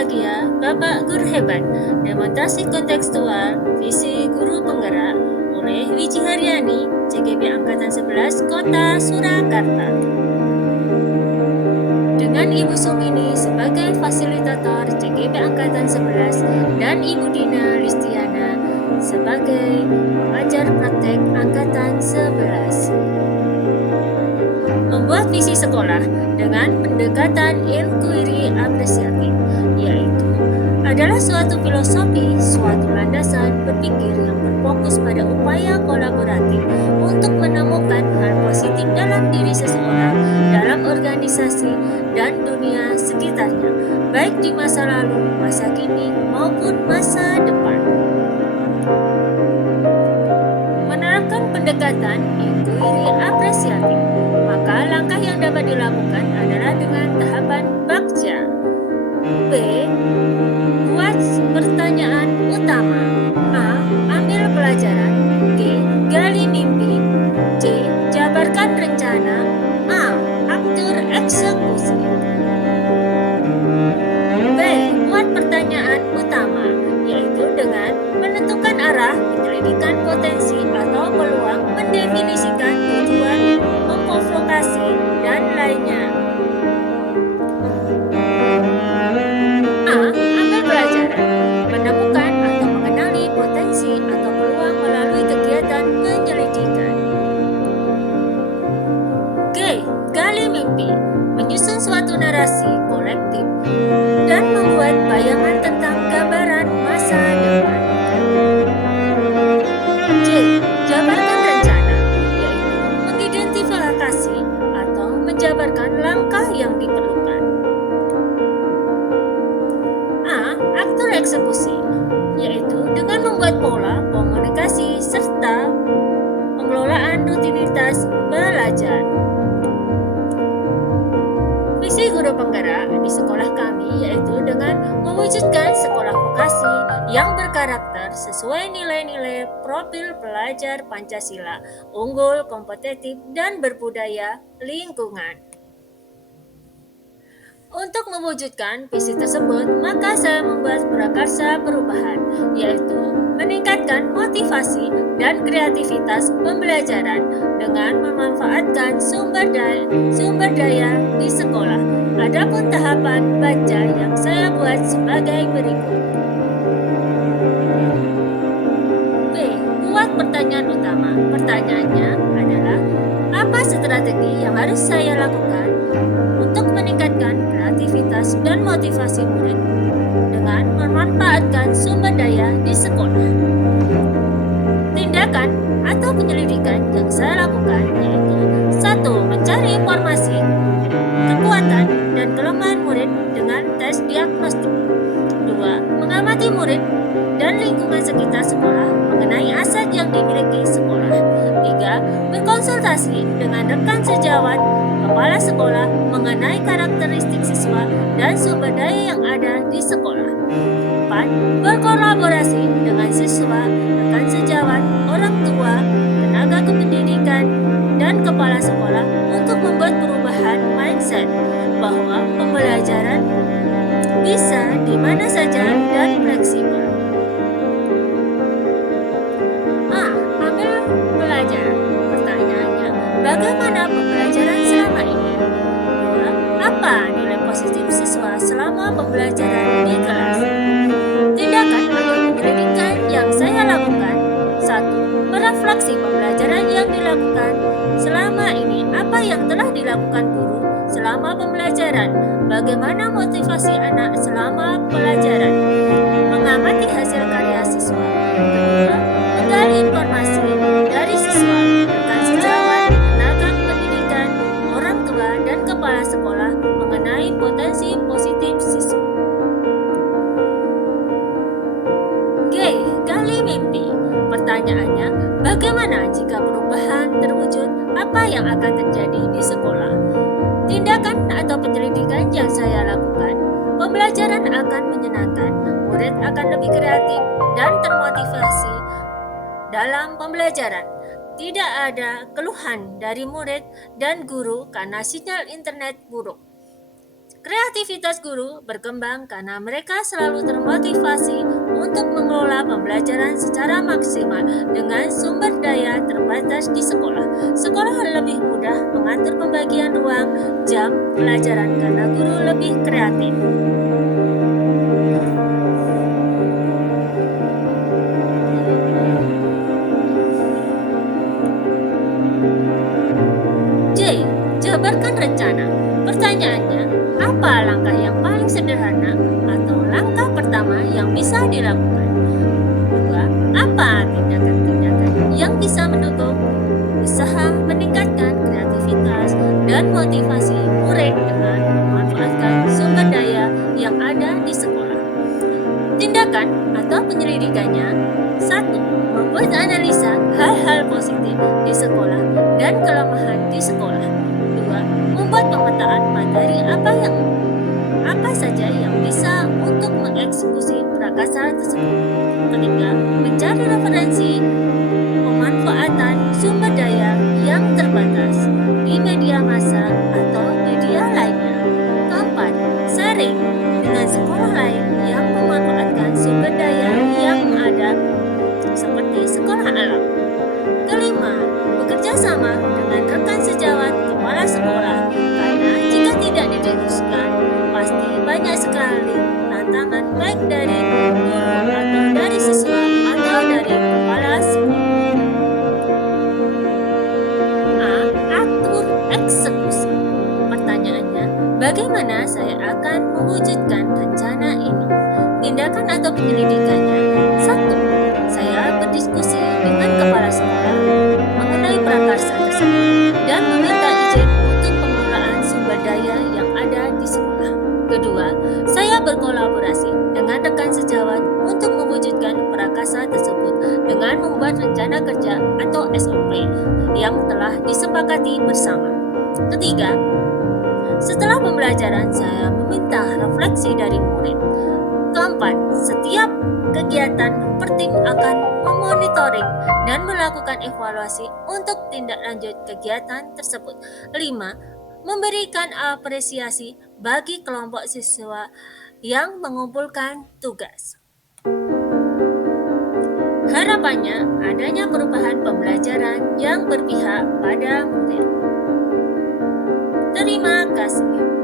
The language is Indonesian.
berbahagia, Bapak Guru Hebat. Demonstrasi kontekstual visi guru penggerak oleh Wiji Haryani, CGP Angkatan 11, Kota Surakarta. Dengan Ibu Sumini sebagai fasilitator CGP Angkatan 11 dan Ibu Dina Listiana sebagai pengajar praktek Angkatan 11. Membuat visi sekolah dengan pendekatan inquiry apresiatif, yaitu adalah suatu filosofi, suatu landasan berpikir yang berfokus pada upaya kolaboratif untuk menemukan hal positif dalam diri seseorang, dalam organisasi, dan dunia sekitarnya, baik di masa lalu, masa kini, maupun masa depan. Menerapkan pendekatan inquiry apresiatif, maka langkah yang dapat dilakukan adalah dengan tahapan Bagja. B. Buat pertanyaan utama. A. Ambil pelajaran. G. Gali mimpi. C. Jabarkan rencana. A. Atur eksekusi. B. Buat pertanyaan utama, yaitu dengan menentukan arah, penyelidikan potensi atau peluang, mendefinisikan tujuan, memprovokasi, dan lainnya. A. Ambil pelajaran, menemukan atau mengenali potensi atau peluang melalui kegiatan penyelidikan. G. Gali mimpi, menyusun suatu narasi kolektif dan membuat bayangan tentang gambaran masa depan. C. Jabarkan rencana, yaitu mengidentifikasi atau menjabarkan langkah yang diperlukan. A. Atur eksekusi, yaitu dengan membuat pola komunikasi serta pengelolaan rutinitas belajar. Visi guru penggerak di sekolah kami yaitu dengan mewujudkan sekolah vokasi yang berkarakter sesuai nilai-nilai profil pelajar Pancasila, unggul, kompetitif, dan berbudaya lingkungan. Untuk mewujudkan visi tersebut, maka saya membuat prakarsa perubahan, yaitu meningkatkan motivasi dan kreativitas pembelajaran dengan memanfaatkan sumber daya di sekolah. Adapun tahapan baca yang saya buat sebagai berikut. B. Buat pertanyaan utama. Pertanyaannya adalah, apa strategi yang harus saya lakukan untuk meningkatkan kreativitas dan motivasi murid dengan memanfaatkan sumber daya di sekolah? Tindakan atau penyelidikan yang saya lakukan yaitu 1. Mencari informasi, kekuatan, dan kelemahan murid dengan tes diagnostik. 2. Mengamati murid dan lingkungan sekitar sekolah mengenai aset yang dimiliki sekolah. 3. Berkonsultasi dengan rekan sejawat kepala sekolah mengenai karakteristik siswa dan sumber daya yang ada di sekolah. 4. Berkolaborasi dengan siswa, rekan sejawat, orang tua, tenaga kependidikan, dan kepala sekolah untuk membuat perubahan mindset bahwa pembelajaran bisa di mana saja dan fleksibel. A. Ambil pelajaran. Pertanyaannya, bagaimana pembelajaran selama ini? 2. Apa nilai positif siswa selama pembelajaran di kelas? Tindakan atau penyelidikan yang saya lakukan. 1. Merefleksi pembelajaran yang dilakukan selama ini. Apa yang telah dilakukan guru selama pembelajaran? Bagaimana motivasi anak selama pelajaran? Mengamati hasil karya siswa. Kedua, menggali informasi dari siswa, rekan sejawat, tenaga pendidikan, orang tua, dan kepala sekolah mengenai potensi positif siswa. G. Gali mimpi. Pertanyaannya, bagaimana jika perubahan terwujud? Apa yang akan terjadi di sekolah? Tindakan atau penyelidikan yang saya lakukan, pembelajaran akan menyenangkan, murid akan lebih kreatif dan termotivasi dalam pembelajaran. Tidak ada keluhan dari murid dan guru karena sinyal internet buruk. Kreativitas guru berkembang karena mereka selalu termotivasi untuk mengelola pembelajaran secara maksimal dengan sumber daya terbatas di sekolah. Sekolah lebih mudah mengatur pembagian ruang jam pelajaran karena guru lebih kreatif. J. Jabarkan rencana. Pertanyaannya, apa langkah yang paling sederhana atau langkah pertama yang bisa dilakukan? 2. Apa tindakan-tindakan yang bisa mendukung usaha meningkatkan kreativitas dan motivasi murid dengan memanfaatkan sumber daya yang ada di sekolah? Tindakan atau penyelidikannya: 1. Membuat analisa hal-hal positif di sekolah dan kelemahan di sekolah. 2. Membuat pemetaan materi apa saja yang bisa untuk mengeksekusi prakarsa tersebut. Ketiga, mencari referensi pemanfaatan sumber daya yang terbatas di media massa atau media lainnya. Keempat, sharing dengan sekolah lain yang memanfaatkan sumber daya yang ada seperti sekolah alam. Kelima, bekerja sama dengan rekan sejawat kepala sekolah karena jika tidak didiskusikan pasti banyak sekali tantangan baik dari guru atau dari siswa atau dari kepala sekolah. A. Atur eksekusi. Pertanyaannya, bagaimana saya akan mewujudkan rencana ini? Tindakan atau penyelidikannya: 1. Saya berdiskusi dengan kepala sekolah mengenai prakarsa tersebut dan meminta izin untuk pengelolaan sumber daya yang ada di sekolah. Kedua, saya berkolaborasi dengan rekan sejawat untuk mewujudkan prakarsa tersebut dengan membuat rencana kerja atau SOP yang telah disepakati bersama. Ketiga, setelah pembelajaran saya meminta refleksi dari murid. Keempat, setiap kegiatan pertim akan memonitoring dan melakukan evaluasi untuk tindak lanjut kegiatan tersebut. 5. Memberikan apresiasi bagi kelompok siswa yang mengumpulkan tugas. Harapannya adanya perubahan pembelajaran yang berpihak pada murid. Terima kasih.